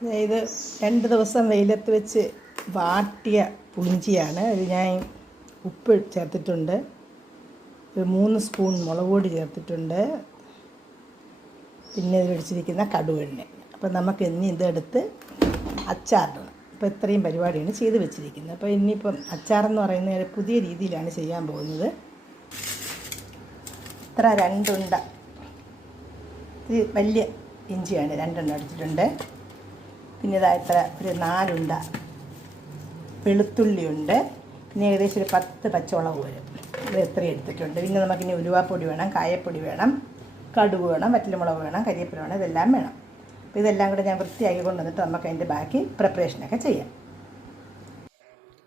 ഇത് രണ്ട് ദിവസം വെയിലത്ത് വെച്ച് വാട്ടിയ പുളിഞ്ചിയാണ്. ഇത് ഞാൻ ഉപ്പ് ചേർത്തിട്ടുണ്ട്. ഒരു മൂന്ന് സ്പൂൺ മുളക് പൊടി ചേർത്തിട്ടുണ്ട്. പിന്നെ ഇതിൽ ഒഴിച്ചിരിക്കുന്ന കടുവെണ്ണ അപ്പം നമുക്ക് ഇനി ഇതെടുത്ത് അച്ചാറിടണം. അപ്പോൾ ഇത്രയും പരിപാടിയാണ് ചെയ്ത് വെച്ചിരിക്കുന്നത്. അപ്പോൾ ഇനിയിപ്പം അച്ചാറെന്ന് പറയുന്നത് ഒരു പുതിയ രീതിയിലാണ് ചെയ്യാൻ പോകുന്നത്. ഇത്ര രണ്ടുണ്ട. വലിയ ഇഞ്ചിയാണ്. രണ്ടെണ്ണം എടുത്തിട്ടുണ്ട് പിന്നെ ഇതാ ഇത്ര ഒരു നാലുണ്ട. വെളുത്തുള്ളിയുണ്ട്. പിന്നെ ഏകദേശം ഒരു പത്ത് പച്ചമുളക് വരും. ഇത് എത്ര എടുത്തിട്ടുണ്ട്. പിന്നെ നമുക്ക് ഇനി ഉലുവാപ്പൊടി വേണം കായപ്പൊടി വേണം കടുക് വേണം വറ്റൽമുളക് വേണം കരിയേപ്പില വേണം ഇതെല്ലാം വേണം. അപ്പോൾ ഇതെല്ലാം കൂടെ ഞാൻ വൃത്തിയാക്കി കൊണ്ടുവന്നിട്ട് നമുക്ക് അതിന്റെ ബാക്കി പ്രിപ്പറേഷനൊക്കെ ചെയ്യാം.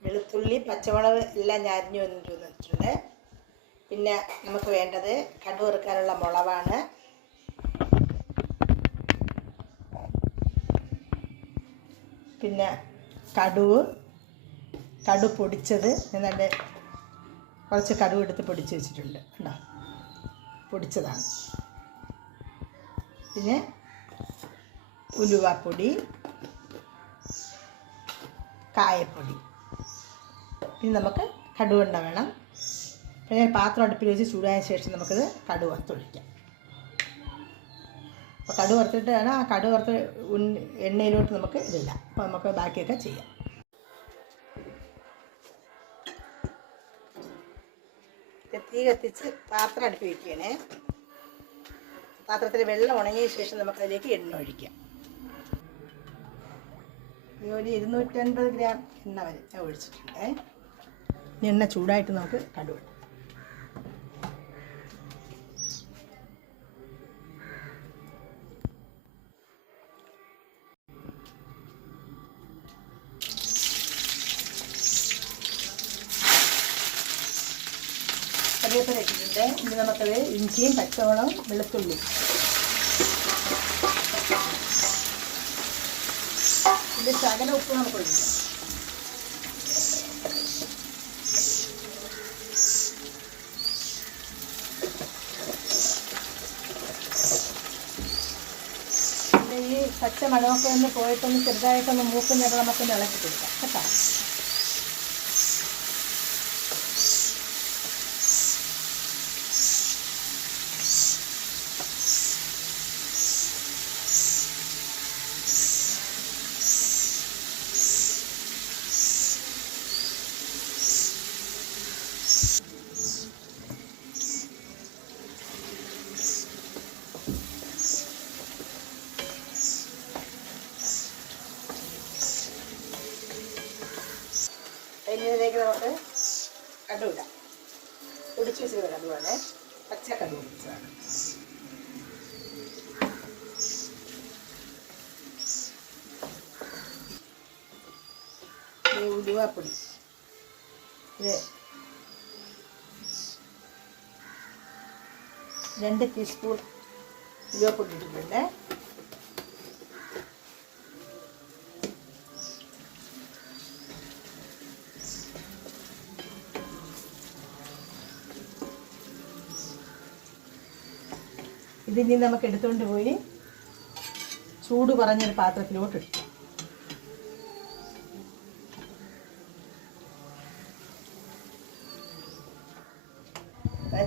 വെളുത്തുള്ളി പച്ചമുളക് എല്ലാം ഞാൻ അരിഞ്ഞു വന്നിട്ട് വന്നിട്ടുണ്ട്. പിന്നെ നമുക്ക് വേണ്ടത് കടുക് മുളകാണ്. പിന്നെ കടുവ് കടു പൊടിച്ചത്. എന്നിട്ട് കുറച്ച് കടുവ് എടുത്ത് പൊടിച്ച് വെച്ചിട്ടുണ്ട്. കണ്ടോ? പൊടിച്ചതാണ്. പിന്നെ ഉലുവാപ്പൊടി കായപ്പൊടി. പിന്നെ നമുക്ക് കടുവെണ്ണ വേണം. പിന്നെ പാത്രം അടുപ്പിൽ വെച്ച് ചൂടായ ശേഷം നമുക്കത് കടുവ വറുത്തൊഴിക്കാം അപ്പോൾ കടു വറുത്തിട്ട് ആ കടു വറുത്ത് എണ്ണയിലോട്ട് നമുക്ക് ഇതിടാം. അപ്പോൾ നമുക്ക് ബാക്കിയൊക്കെ ചെയ്യാം. തീ കത്തിച്ച് പാത്രം അടുപ്പി വയ്ക്കുകയാണേ പാത്രത്തിൽ വെള്ളം ഉണങ്ങിയ ശേഷം നമുക്കതിലേക്ക് എണ്ണ ഒഴിക്കാം. ഒരു ഇരുന്നൂറ്റൻപത് ഗ്രാം എണ്ണ വരെ ഒഴിച്ചിട്ടുണ്ട്. എണ്ണ ചൂടായിട്ട് നമുക്ക് കടുവ ഇട്ടിട്ടുണ്ട് ഇനി നമുക്കത് ഇഞ്ചിയും പച്ചമുളകും വെളുത്തുള്ളി ഇത് ശകല ഉപ്പ് നമുക്ക് ഒഴിക്കാം. ഈ പച്ച മണമൊക്കെ ഒന്ന് പോയിട്ടൊന്ന് ചെറുതായിട്ടൊന്ന് മൂക്കുന്നേരം നമുക്കൊന്ന് ഇളക്കി കൊടുക്കാം. കേട്ടോ ഇനി ഇതിലേക്ക് നമുക്ക് കടു ഇടാം ഒടിച്ച് വെച്ചത് കടുവാണ്. പച്ച കടു ഒടിച്ചതാണ് ഇത് ഉലുവാപ്പൊടി. ഇത് രണ്ട് ടീസ്പൂൺ ഉലുവാപ്പൊടി ഇട്ടിട്ടുണ്ട്. ഇതിനി നമുക്ക് എടുത്തുകൊണ്ട് പോയി ചൂട് കുറഞ്ഞൊരു പാത്രത്തിലോട്ട് ഇട്ടു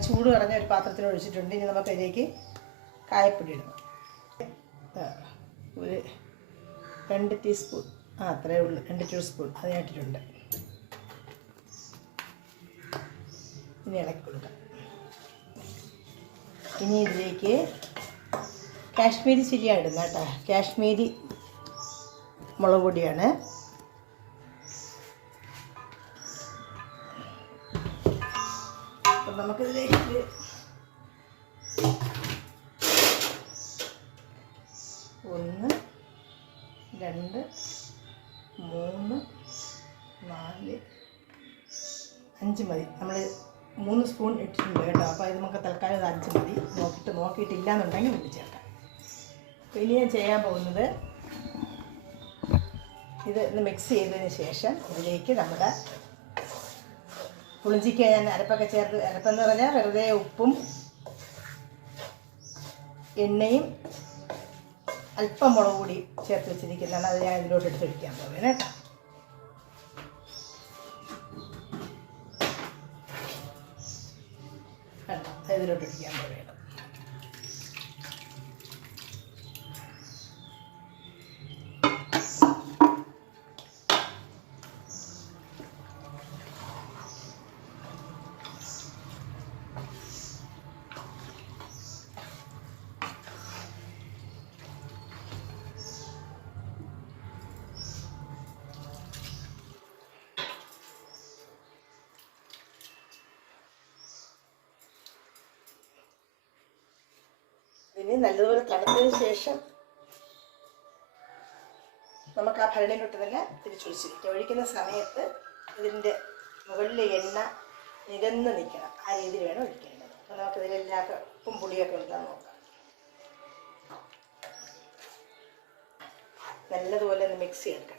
ചൂട് കുറഞ്ഞ ഒരു പാത്രത്തിൽ ഒഴിച്ചിട്ടുണ്ട് ഇനി നമുക്ക് അതിലേക്ക് കായപ്പൊടി ഇടണം. ഒരു രണ്ട് ടീസ്പൂൺ. ആ അത്രയേ ഉള്ളൂ. രണ്ട് ടീസ്പൂൺ. അതിനായിട്ടിട്ടുണ്ട്. ഇനി ഇളക്കി കൊടുക്കാം. ഇനി ഇതിലേക്ക് കാശ്മീരി ചില്ലിയാണ് ഇടുന്നത് കേട്ടോ. കാശ്മീരി മുളക് പൊടിയാണ്. അപ്പം നമുക്കിതിലേക്ക് ഒന്ന് രണ്ട് മൂന്ന് നാല് അഞ്ച് മതി. നമ്മൾ മൂന്ന് സ്പൂൺ ഇട്ടിട്ടുണ്ട് കേട്ടോ. അപ്പോൾ ഇത് നമുക്ക് തൽക്കാലം അഞ്ച് മതി. നോക്കിയിട്ട് നോക്കിയിട്ടില്ല എന്നുണ്ടെങ്കിൽ നമുക്ക് ചേർക്കാം ഇനി ഞാൻ ചെയ്യാൻ പോകുന്നത് ഇത് ഒന്ന് മിക്സ് ചെയ്തതിന് ശേഷം ഇതിലേക്ക് നമ്മുടെ പുളിഞ്ചിക്ക ഞാൻ അരപ്പൊക്കെ ചേർത്ത് അരപ്പെന്ന് പറഞ്ഞാൽ വെറുതെ ഉപ്പും എണ്ണയും അല്പം മുളക് കൂടി ചേർത്ത് വെച്ചിരിക്കുന്നതാണ്. അത് ഞാൻ ഇതിലോട്ട് എടുത്ത് വയ്ക്കാൻ പോകുന്നത് കേട്ടോ. കണ്ടോ അത് ഇതിലോട്ട് ഒഴിക്കാൻ പോകുന്നത് ഇനി നല്ലതുപോലെ തണുത്തതിന് ശേഷം നമുക്ക് ആ ഭരണിയിലോട്ട് തന്നെ തിരിച്ചൊഴിച്ചിരിക്കാം. ഒഴിക്കുന്ന സമയത്ത് ഇതിന്റെ മുകളിലെ എണ്ണ നിരന്ന് നിൽക്കണം. ആ രീതിയിൽ വേണം ഒഴിക്കേണ്ടത്. അപ്പോൾ നമുക്ക് ഇതിലെല്ലാ ഉപ്പും പുളിയൊക്കെ ഉണ്ടാകും നോക്കാം. നല്ലതുപോലെ ഒന്ന് മിക്സ് ചെയ്തെടുക്കട്ടെ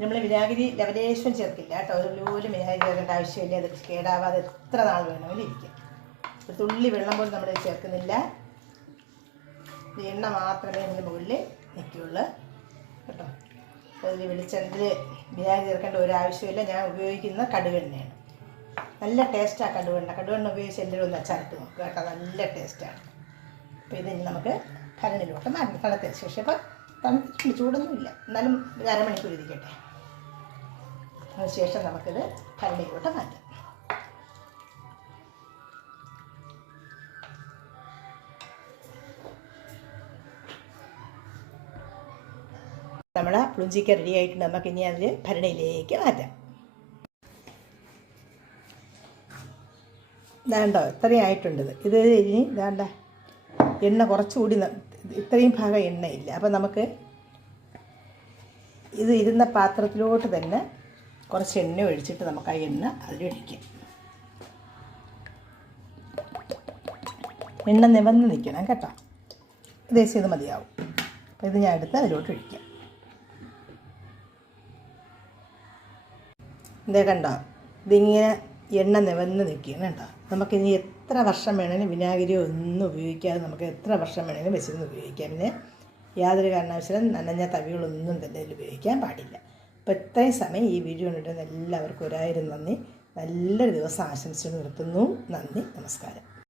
നമ്മൾ വിനാഗിരി ലവലേശം ചേർക്കില്ല കേട്ടോ. ഒരു പോലും വിനാഗിരി ചേർക്കേണ്ട ആവശ്യമില്ല. അത് കേടാവാതെ എത്ര നാൾ വേണമെങ്കിലും ഇരിക്കും. തുള്ളി വെള്ളം പോലും നമ്മൾ ചേർക്കുന്നില്ല. എണ്ണ മാത്രമേ ഇതിന്റെ മുകളിൽ നിൽക്കുകയുള്ളൂ. കേട്ടോ. അതിൽ വെളിച്ചെണ്ണയിൽ വിനാഗിരി ചേർക്കേണ്ട ഒരു ആവശ്യമില്ല. ഞാൻ ഉപയോഗിക്കുന്ന കടുകെണ്ണയാണ്. നല്ല ടേസ്റ്റാണ് കടുവെണ്ണ കടുവെണ്ണ ഉപയോഗിച്ച് എല്ലാവരും ഒന്ന് അച്ചാറിട്ട് നോക്കുക കേട്ടോ. നല്ല ടേസ്റ്റാണ് അപ്പോൾ ഇതിന് നമുക്ക് കരണിലോട്ട് മാറ്റി. തണുത്തതിന് ശേഷം. ഇപ്പം തണുത്തിട്ട് ചൂടൊന്നുമില്ല. എന്നാലും അരമണിക്കൂർ ഇരിക്കട്ടെ. അതിനുശേഷം നമുക്കിത് ഭരണിയിലോട്ട് മാറ്റാം. നമ്മൾ പുളിഞ്ചിക്ക റെഡി ആയിട്ടുണ്ട്. നമുക്ക് ഇനി അതിൽ ഭരണിയിലേക്ക് മാറ്റാം. വേണ്ടോ ഇത്രയും ആയിട്ടുണ്ടത് ഇത്. ഇനി വേണ്ട എണ്ണ കുറച്ചുകൂടി ഇത്രയും ഭാഗം എണ്ണയില്ല. അപ്പം നമുക്ക് ഇത് ഇരുന്ന പാത്രത്തിലോട്ട് തന്നെ കുറച്ച് എണ്ണ ഒഴിച്ചിട്ട് നമുക്ക് ആ എണ്ണ അതിലൊഴിക്കാം. എണ്ണ നിവന്ന് നിൽക്കണം കേട്ടോ. ഏകദേശം ഇത് മതിയാവും. അപ്പോൾ ഇത് ഞാൻ എടുത്ത് അതിലോട്ട് ഒഴിക്കാം. ഇതേ കണ്ടോ? ഇതിങ്ങനെ എണ്ണ നിവന്ന് നിൽക്കുകയാണ് കേട്ടോ. നമുക്കിനി എത്ര വർഷം വേണമെങ്കിലും വിനാഗിരി ഒന്നും ഉപയോഗിക്കാതെ നമുക്ക് എത്ര വർഷം വേണമെങ്കിലും വെച്ചിരുന്ന് ഉപയോഗിക്കാം. പിന്നെ യാതൊരു കാരണവശാലും നനഞ്ഞ തവികളൊന്നും തന്നെ ഉപയോഗിക്കാൻ പാടില്ല. അപ്പോൾ ഇത്രയും സമയം ഈ വീഡിയോ കണ്ടിട്ട് എല്ലാവർക്കും ഒരായിരം നന്ദി. നല്ലൊരു ദിവസം ആശംസിച്ച് നിർത്തുന്നു. നന്ദി. നമസ്കാരം.